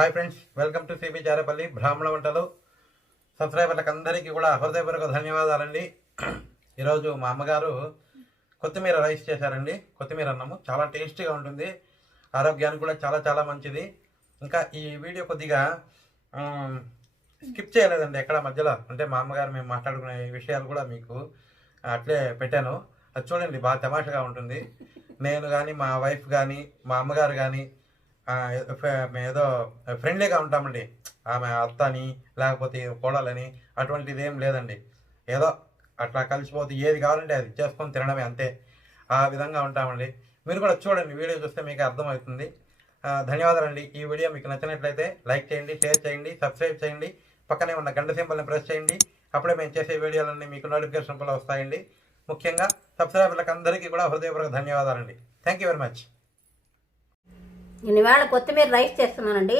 Hi friends, welcome to CB Jarepalli బ్రాహ్మణ వంటలు. సబ్స్క్రైబర్లకు అందరికీ కూడా హృదయపూర్వక ధన్యవాదాలండి. ఈరోజు మా అమ్మగారు కొత్తిమీర రైస్ చేశారండి. కొత్తిమీర అన్నము చాలా టేస్టీగా ఉంటుంది, ఆరోగ్యానికి కూడా చాలా చాలా మంచిది. ఇంకా ఈ వీడియో కొద్దిగా స్కిప్ చేయలేదండి ఎక్కడ మధ్యలో. అంటే మా అమ్మగారు మేము మాట్లాడుకునే విషయాలు కూడా మీకు అట్లే పెట్టాను. అది చూడండి, బాగా తమాషగా ఉంటుంది. నేను కానీ మా వైఫ్ కానీ మా అమ్మగారు కానీ ఏదో ఫ్రెండ్లీగా ఉంటామండి. ఆమె అత్తని లేకపోతే కోడలని అటువంటిది ఏం లేదండి. ఏదో అట్లా కలిసిపోతే ఏది కావాలంటే అది చేసుకొని తినడమే, అంతే. ఆ విధంగా ఉంటామండి. మీరు కూడా చూడండి, వీడియో చూస్తే మీకు అర్థమవుతుంది. ధన్యవాదాలండి. ఈ వీడియో మీకు నచ్చినట్లయితే లైక్ చేయండి, షేర్ చేయండి, సబ్స్క్రైబ్ చేయండి, పక్కనే ఉన్న గంట సింబల్ని ప్రెస్ చేయండి. అప్పుడే మేము చేసే వీడియోలన్నీ మీకు నోటిఫికేషన్ కూడా వస్తాయండి. ముఖ్యంగా సబ్స్క్రైబర్లకు అందరికీ కూడా హృదయపూర్వక ధన్యవాదాలండి. Thank you very much. నేను ఇవాళ కొత్తిమీర రైస్ చేస్తున్నానండి.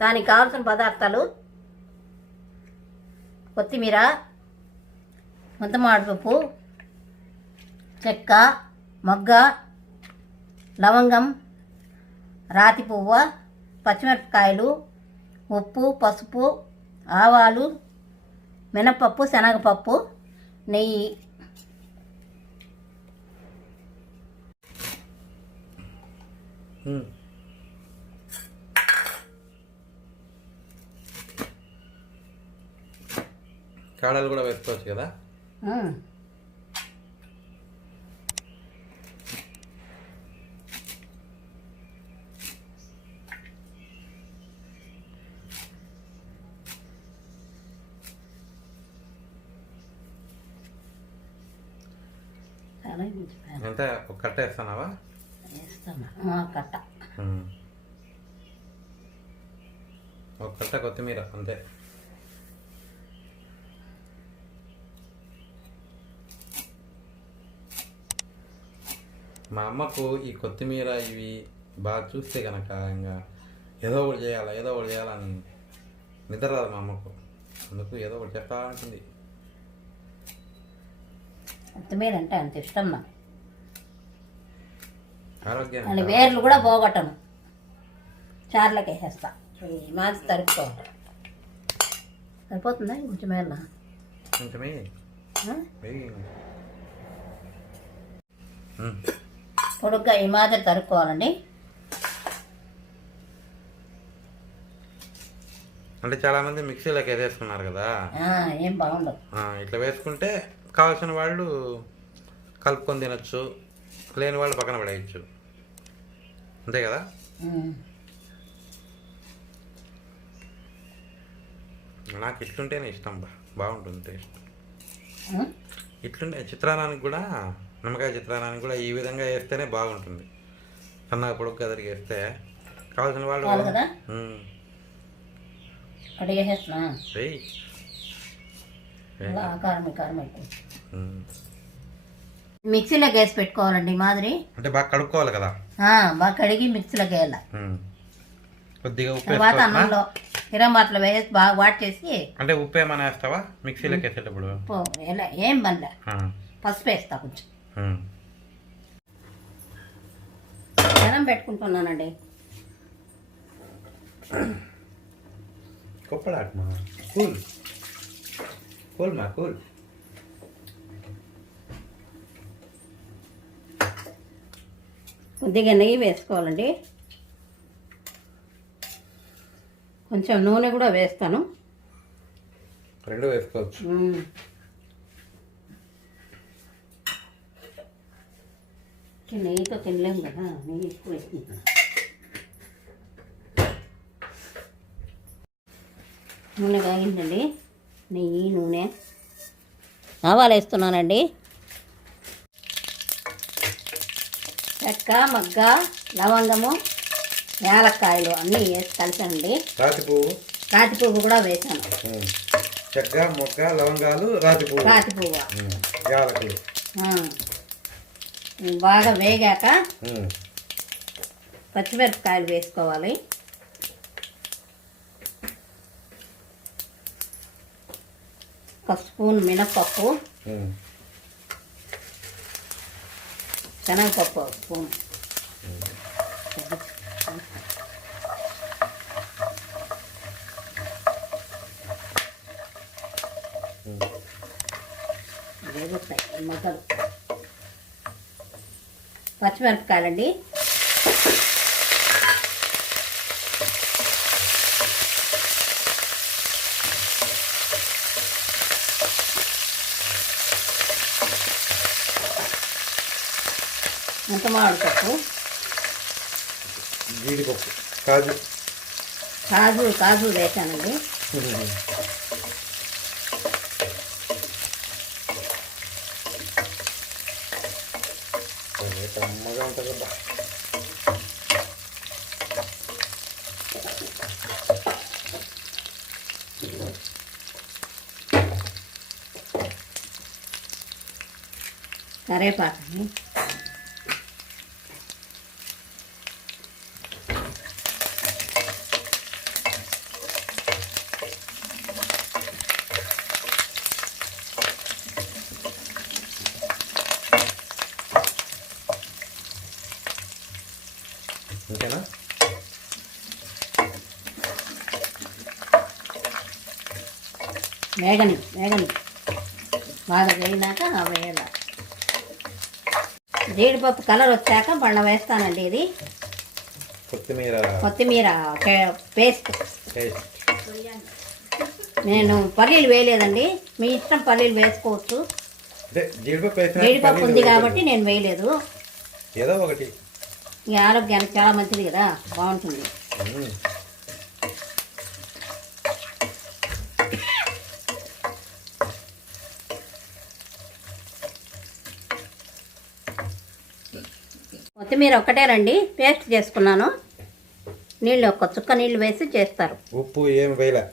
దానికి కావాల్సిన పదార్థాలు: కొత్తిమీర, ముంతమామిడిపప్పు, చెక్క, మొగ్గ, లవంగం, రాతి పువ్వు, పచ్చిమిరపకాయలు, ఉప్పు, పసుపు, ఆవాలు, మినపప్పు, శనగపప్పు, నెయ్యి. కాడలు కూడా వేసుకోవచ్చు కదా. ఎంత ఒక కట్ట వేస్తున్నావా? కట్ట, ఒక కట్ట కొత్తిమీర అంతే. మా అమ్మకు ఈ కొత్తిమీర ఇవి బాగా చూస్తే కనుక ఇంకా ఏదో ఒకటి చేయాలని నిద్ర రాదు మా అమ్మకు. అందుకు ఏదో ఒకటి చెప్తా ఉంటుంది. కొత్తిమీర అంటే అంత ఇష్టం నాకు. ఆరోగ్యాన్ని వేర్లు కూడా పోగొట్టను, చార్లకి వేసేస్తా. మాది తరుపుకోవాలి. సరిపోతుందా కొంచెం మేర? కొంచెమే పొడుగ్గా ఈ మాదిరి తరుక్కోవాలండి. అంటే చాలా మంది మిక్సీలోకి వేసేసుకున్నారు కదా, ఏం బాగుండదు. ఇట్లా వేసుకుంటే కావాల్సిన వాళ్ళు కలుపుకొని తినచ్చు, లేని వాళ్ళు పక్కన పడేయచ్చు, అంతే కదా. నాకు ఇట్లుంటేనే ఇష్టం, బాగుంటుంది టేస్ట్. ఇట్లుంటే చిత్రాన్నానికి కూడా, నిమ్మకాయ చిత్రాన్నానికి కూడా ఈ విధంగా వేస్తేనే బాగుంటుంది. సన్నగా పొడుగు కదరికి వేస్తే కావాల్సిన వాళ్ళు మిక్సీలోకి వేసి పెట్టుకోవాలండి మాదిరి. అంటే బాగా కడుక్కోవాలి కదా. బాగా కడిగి మిక్సీలోకి వేయాలి. కొద్దిగా ఉప్పు తర్వాత అన్నంలో తిరమాటలు వేసి బాగా వాట్ చేసి. అంటే ఉప్పు ఏమైనా వేస్తావా మిక్సీలోకి వేసేటప్పుడు? ఏం పనిలే, పసుపు వేస్తా కొంచెం. జనం పెట్టుకుంటున్నానండి. కొద్దిగా నెయ్యి వేసుకోవాలండి, కొంచెం నూనె కూడా వేస్తాను. రెండు వేసుకోవచ్చు. నెయ్యితో తినలేము కదా, నెయ్యి ఎక్కువ వేసుకుంటాను. నూనె కాగిందండి, నెయ్యి, నూనె, ఆవాలు వేస్తున్నానండి. చెక్క, మొగ్గ, లవంగము, యాలక్కాయలు అన్నీ వేసి కలిసానండి. రాతి పువ్వు కూడా వేసాను. చెక్క, మొగ్గ, లవంగాలు, రాతి పువ్వు, యాలకులు బాగా వేగాక పచ్చిమిరపకాయలు వేసుకోవాలి. ఒక స్పూన్ మినపప్పు, శనగపప్పు ఒక స్పూన్, ఎగురుతాయి ఈ మొగ్గలు. పచ్చిమిరపకాయలండి. ఎంత మామిడిపప్పు, జీడిపప్పు, కాజు. కాజు వేసానండి. కమ్మగా ఉంటుంది కదా. కరేపాకండి. ఓకేనా? వేగని బాగా వేగినాక వేయాల. జీడిపప్పు కలర్ వచ్చాక మళ్ళీ వేస్తానండి. ఇది కొత్తిమీర పేస్ట్. నేను పల్లీలు వేయలేదండి, మీ ఇష్టం, పల్లీలు వేసుకోవచ్చు. జీడిపప్పు ఉంది కాబట్టి నేను వేయలేదు. ఏదో ఒకటి, ఈ ఆరోగ్యానికి చాలా మంచిది కదా, బాగుంటుంది. కొత్తిమీర ఒక్కటేనండి, పేస్ట్ చేసుకున్నాను. నీళ్ళు ఒక చుక్క నీళ్ళు వేసి చేస్తారు. ఉప్పు ఏం వేయలే.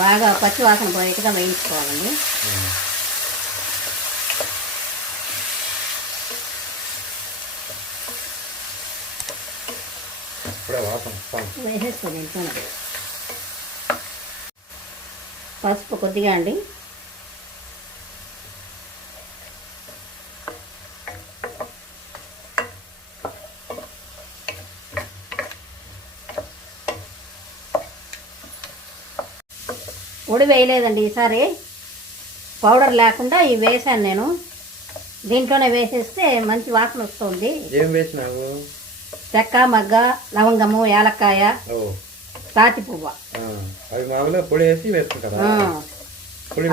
బాగా పచ్చి వాసన పోయేట్టుగా వేయించుకోవాలండి. వేసేసుకోండి. పసుపు కొద్దిగా అండి. పొడి వేయలేదండి ఈసారి, పౌడర్ లేకుండా ఇవి వేసాను నేను. దీంట్లోనే వేసేస్తే మంచి వాసన వస్తుంది. ఏం వేసినావు? చెక్క, మగ్గ, లవంగము, యాలక్కాయ, తాటి పువ్వు. అవి మామూలుగా పొడి వేసి వేసుకుంటారా?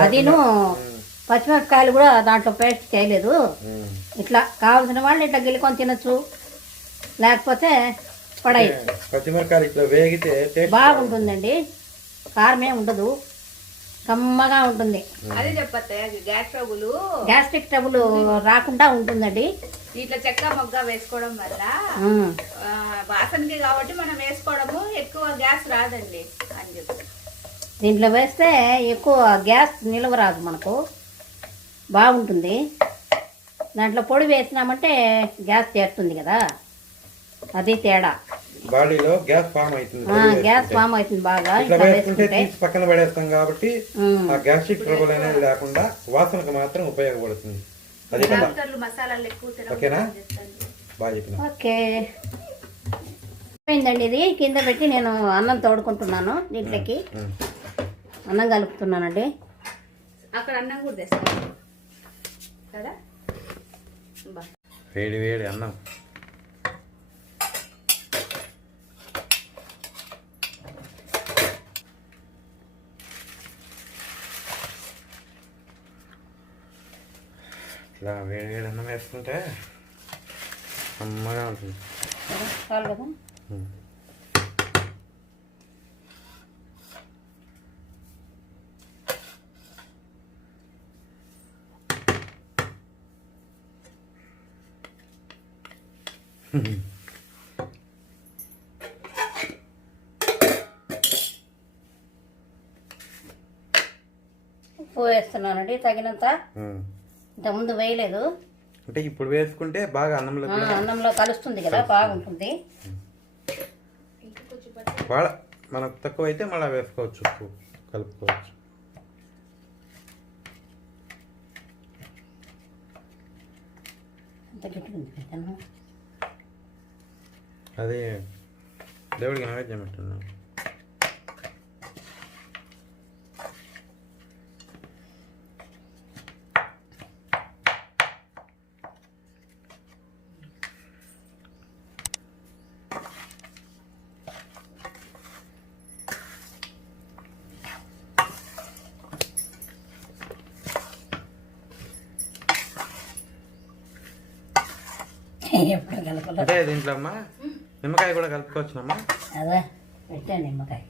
అదిను పచ్చిమిరపకాయలు కూడా దాంట్లో పేస్ట్ చేయలేదు. ఇట్లా కావాల్సిన వాళ్ళు ఇట్లా గిల్లుకొని తినచ్చు, లేకపోతే పడేయచ్చు. పచ్చిమిరపకాయలు ఇట్లా వేగితే బాగుంటుందండి, కారమే ఉండదు, కమ్మగా ఉంటుంది. అదే చెప్పత్తా, గ్యాస్ట్రిక్ ట్రబుల్ రాకుండా ఉంటుందండి. ఇట్లా చెక్క మొగ్గ వేసుకోవడం వల్ల వాసనకి కాబట్టి మనం వేసుకోవడము ఎక్కువ గ్యాస్ రాదండి అని చెప్పి. దీంట్లో వేస్తే ఎక్కువ గ్యాస్ నిల్వ రాదు, మనకు బాగుంటుంది. దాంట్లో పొడి వేసినామంటే గ్యాస్ చేరుతుంది కదా, అది తేడా. బాడీలో గ్యాస్ ఫామ్ అవుతుంది. గ్యాస్ ఫామ్ అవుతుంది బాగా. పక్కన పడేస్తాం కాబట్టి ఆ గ్యాస్ట్రిక్ ట్రబుల్ అనేది లేకుండా వాసనకు మాత్రం ఉపయోగపడుతుంది. అది మసాలాలు ఎక్కువ. ఓకేనా? బాగా చెప్పిన. ఓకే అయిందండి. ఇది కింద పెట్టి నేను అన్నం తోడుకుంటున్నాను. దీంట్లోకి అన్నం కలుపుతున్నానండి. అక్కడ అన్నం కూడా తెస్తాను కదా. వేడి వేడి అన్నం. ఇట్లా వేడి వేడి అన్నం వేసుకుంటే అమ్మగా ఉంటుంది. చాలు కదా. ఉప్పు వేస్తున్నానండి తగినంత. ఇంతకుముందు వేయలేదు. అంటే ఇప్పుడు వేసుకుంటే బాగా అన్నంలో అన్నంలో కలుస్తుంది కదా, బాగుంటుంది. వాళ్ళ మనకు తక్కువ అయితే మళ్ళీ వేసుకోవచ్చు, ఉప్పు కలుపుకోవచ్చు. అంత గట్టిగా ఉంది కదా. అది దేవుడికి నైవేద్యం పెట్టున్నాం. ఎప్పుడు కలపలేదు. అంటే దీంట్లో అమ్మా నిమ్మకాయ కూడా కలుపుకోవచ్చునమ్మా. అదే పెట్టాను నిమ్మకాయ.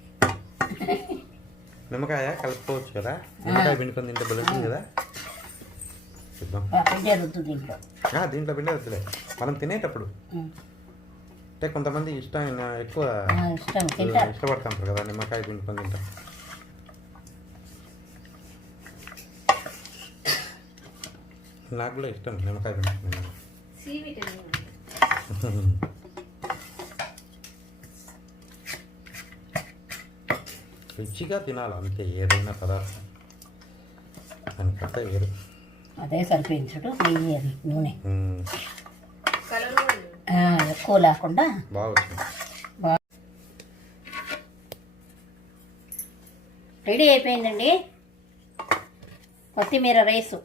నిమ్మకాయ కలుపుకోవచ్చు కదా, నిమ్మకాయ పిండుకొని తింటే బలుతుంది కదా. చూద్దాం. పిండే రుద్దు దీంట్లో. దీంట్లో పిండే వద్దులే, మనం తినేటప్పుడు. అంటే కొంతమంది ఇష్టం ఎక్కువ ఇష్టపడుతుంటారు కదా నిమ్మకాయ పిండుకొని తింటాం. నాకు కూడా ఇష్టం నిమ్మకాయ పిండుకొని. రుచిగా తినాలి అంతే, ఏదైనా పదార్థం దానికంటే వేరు. అదే సరిపోయించుడు నెయ్యి, అది నూనె ఎక్కువ లేకుండా బాగా వచ్చింది. రెడీ అయిపోయిందండి కొత్తిమీర రైసు.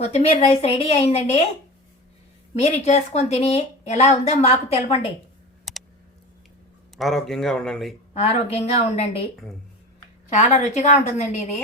కొత్తిమీర రైస్ రెడీ అయిందండి. మీరు చేసుకొని తిని ఎలా ఉందో మాకు తెలపండి. ఆరోగ్యంగా ఉండండి. ఆరోగ్యంగా ఉండండి. చాలా రుచిగా ఉంటుందండి ఇది.